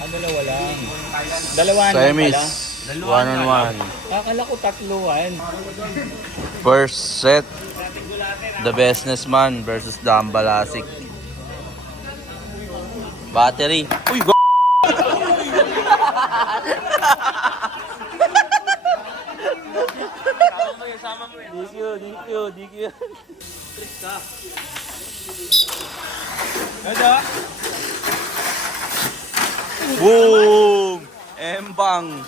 Dalawa lang. Dalawa lang Semis. pala. 1-on-1. Akala ko tatluan. First set. The Businessman versus the Ambalasik. Battery. Uy, go! Sama mo yan. DQ. Tris ka. Ano? Boom! Embang.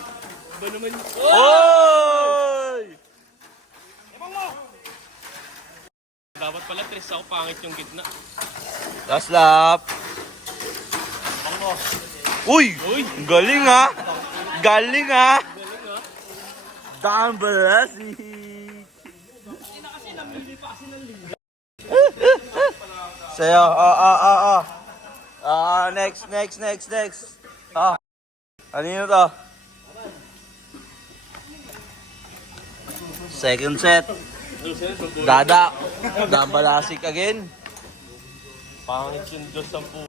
Ba naman? Oy! Dapat pala Tris ako, pangit yung gitna. Last lap. Uy! Uy! Galing ha! Galing ha! Ambalasik. Sayo, next. Ano yun to? Second set. Dada. Ambalasik again. Pangit yung Diyos ang po.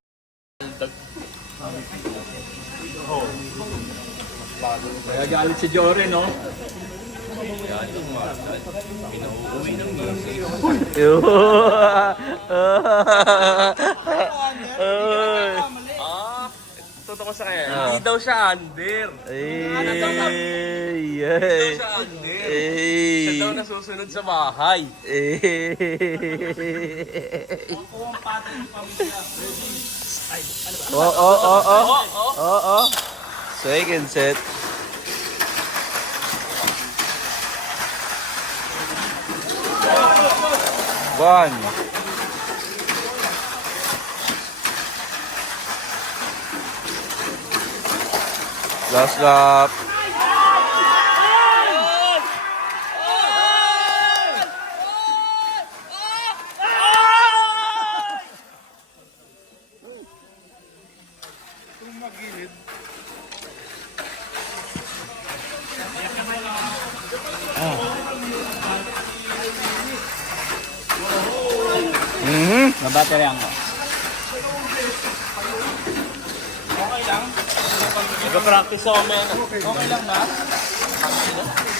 Kaya galit si Jory, no? Pinauuwi ng music. Totoo ko sa kanya. Hindi daw siya under. Hindi daw siya under. Siya daw nasusunod sa bahay. Second set. One. Last lap. Nabattery ako. Okay lang. Nag-practice ako, man. Okay lang ba?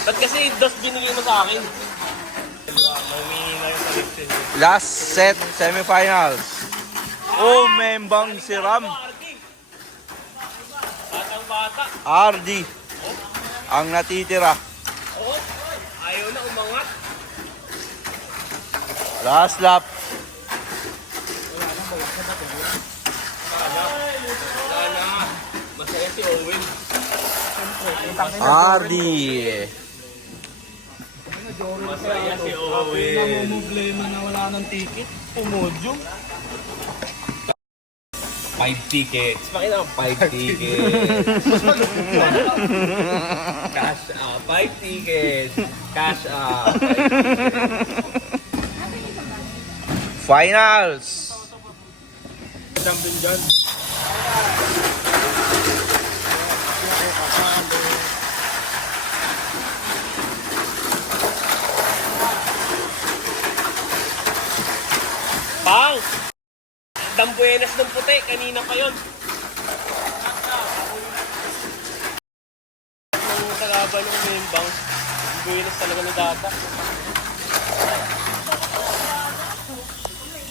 Ba't kasi dos binigay mo sa akin? Last set, semifinals. Oh, membang si Ram. Batang bata. RD. Ang natitira. Oh, ayaw na umangat. Last lap. Wala na. Masaya si Owen. RD. Masaya si Owen. Problema na wala ng ticket. Umudyong. 5 tickets. Pakita ko 5 tickets. Cash out. 5 tickets. Cash out. Finals. Champion dyan. Pang! Dambuenas ng puti. Kanina pa yun. Nung kalaban ng Membang, Dambuenas talaga na data.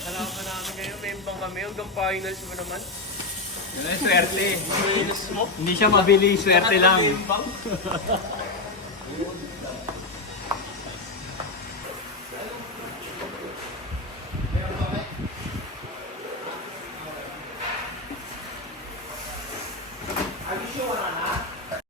Kalaban namin ngayon, Membang kami. Hanggang finals mo naman. Yan ay swerte. Dambuenas mo. Hindi siya mabili, swerte lang. Membang. Are you sure na?